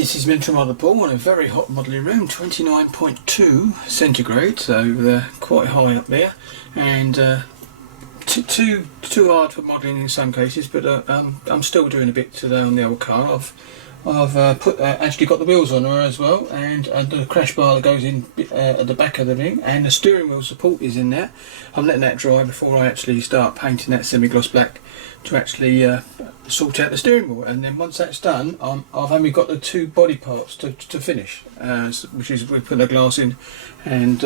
This is Mental Model Paul on a very hot modelling room, 29.2 centigrade, so quite high up there, and too hard for modelling in some cases, but I'm still doing a bit today on the old car. I've actually got the wheels on her as well, and the crash bar that goes in at the back of the thing, and the steering wheel support is in there. I'm letting that dry before I actually start painting that semi-gloss black to actually sort out the steering wheel, and then once that's done, I've only got the two body parts to finish, which is we put the glass in and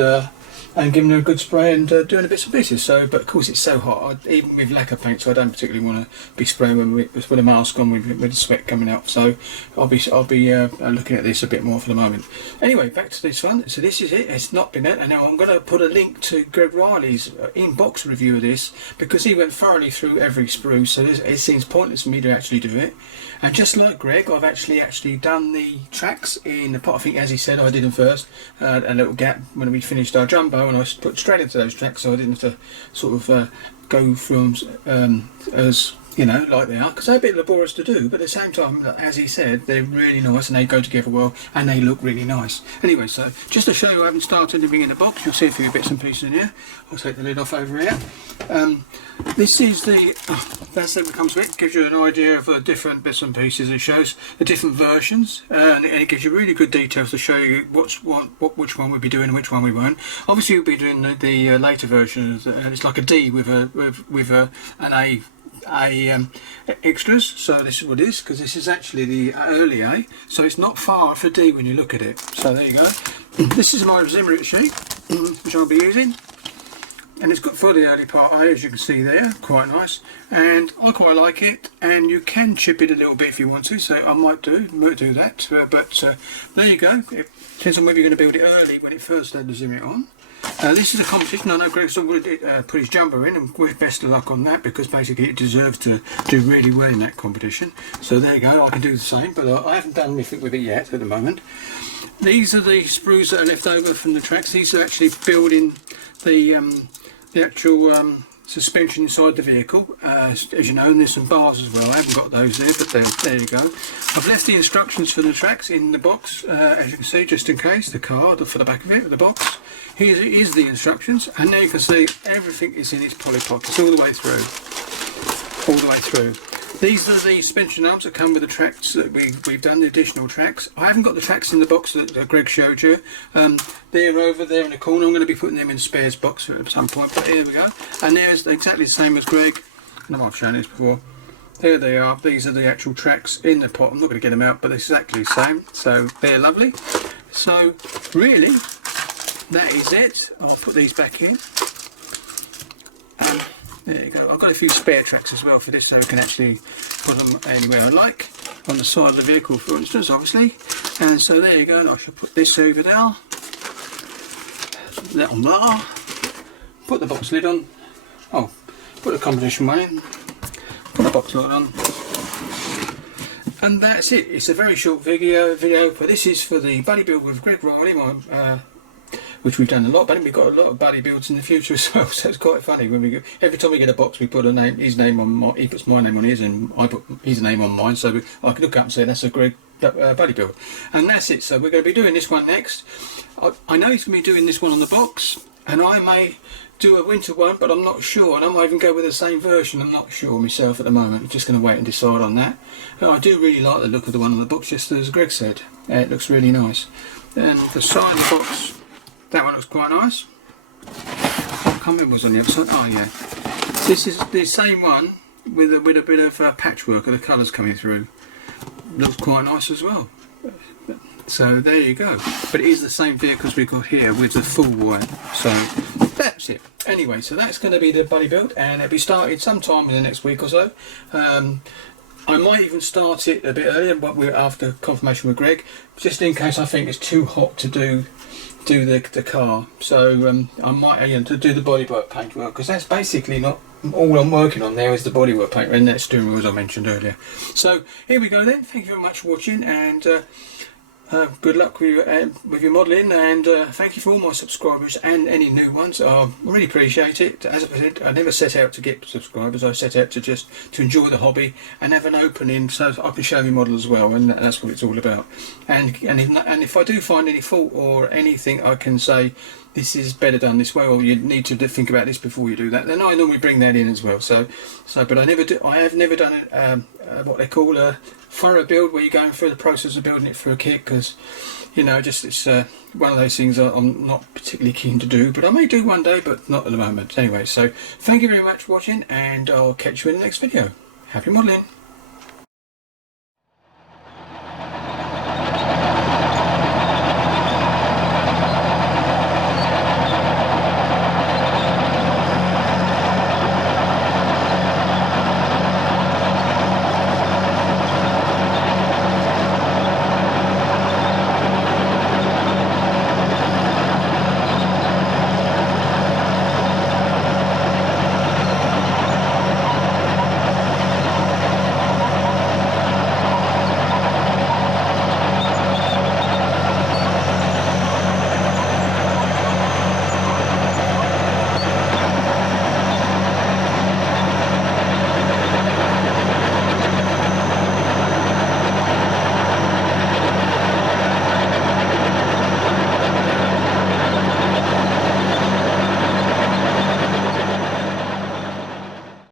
giving her a good spray and doing the bits and pieces. So, but of course it's so hot, even with lacquer paint, so I don't particularly want to be spraying with a mask on with the sweat coming out. So I'll be looking at this a bit more for the moment. Anyway, back to this one. So this is it. It's not been out, and now I'm going to put a link to Greg Reilly's in-box review of this, because he went thoroughly through every sprue. So it seems pointless for me to actually do it. And just like Greg, I've actually done the tracks in the pot. I think, as he said, I did them first. A little gap when we finished our jumbo, and I put straight into those tracks, so I didn't have to sort of go from as you know, like they are, because they're a bit laborious to do, but at the same time, as he said, they're really nice and they go together well and they look really nice. Anyway, so just to show you, I haven't started anything in the box. You'll see a few bits and pieces in here. I'll take the lid off over here. This is the, that's how it comes with it. Gives you an idea of the different bits and pieces. It shows the different versions, and it gives you really good details to show you which one we'll be doing and which one we won't. Obviously, we'll be doing the later version, and it's like a D with an A extras. So this is what it is, because this is actually the early A, so it's not far off a D when you look at it. So there you go. This is my Zimmerit sheet, which I'll be using, and it's good for the early part A, as you can see there, quite nice, and I quite like it. And you can chip it a little bit if you want to, so I might do that, but there you go. It depends on whether you're going to build it early when it first had the Zimmerit on. This is a competition. I know Greg's already put his jumper in, and with best of luck on that, because basically it deserves to do really well in that competition. So there you go, I can do the same, but I haven't done anything with it yet at the moment. These are the sprues that are left over from the tracks. These are actually building the actual suspension inside the vehicle, as you know, and there's some bars as well. I haven't got those there, but there you go. I've left the instructions for the tracks in the box, as you can see, just in case, the card for the back of it, the box. Here is the instructions, and there you can see everything is in its poly pockets all the way through. These are the suspension arms that come with the tracks that we've done, the additional tracks. I haven't got the tracks in the box that Greg showed you. They're over there in the corner. I'm going to be putting them in the spares box at some point, but here we go. And there's exactly the same as Greg. I know I've shown this before. There they are. These are the actual tracks in the pot. I'm not going to get them out, but it's exactly the same. So they're lovely. So really, that is it. I'll put these back in. There you go. I've got a few spare tracks as well for this, so I can actually put them anywhere I like, on the side of the vehicle for instance, obviously. And so there you go, and I shall put this over there, that on there, put the box lid on, put the competition one in, put the box lid on, and that's it. It's a very short video, but this is for the buddy build with Greg Reilly, which we've done a lot, but we've got a lot of buddy builds in the future as well, so it's quite funny when every time we get a box we put his name on he puts my name on his, and I put his name on mine, so I can look up and say that's a Greg buddy build. And that's it. So we're going to be doing this one next. I know he's going to be doing this one on the box, and I may do a winter one, but I'm not sure, and I might even go with the same version. I'm not sure myself at the moment. I'm just going to wait and decide on that. I do really like the look of the one on the box, just as Greg said. It looks really nice. And the side of the box, that one looks quite nice. I can't remember what's on the other side. Oh yeah, this is the same one with a bit of patchwork of the colours coming through. Looks quite nice as well. So there you go. But it is the same vehicle as we got here with the full white. So that's it. Anyway, so that's going to be the buddy build, and it'll be started sometime in the next week or so. I might even start it a bit earlier, but we're after confirmation with Greg, just in case I think it's too hot to do the car. So I might to do the bodywork paintwork, because that's basically not all I'm working on there, is the bodywork paint and that steering wheel as I mentioned earlier. So here we go then. Thank you very much for watching, and good luck with your modelling, and thank you for all my subscribers and any new ones. I really appreciate it. As I said, I never set out to get subscribers. I set out to enjoy the hobby and have an opening so I can show you model as well, and that's what it's all about. And if I do find any fault or anything, I can say this is better done this way, or you need to think about this before you do that. Then I normally bring that in as well. But I have never done what they call a thorough build, where you're going through the process of building it for a kit, because it's one of those things that I'm not particularly keen to do, but I may do one day, but not at the moment. Anyway, so thank you very much for watching, and I'll catch you in the next video. Happy modelling.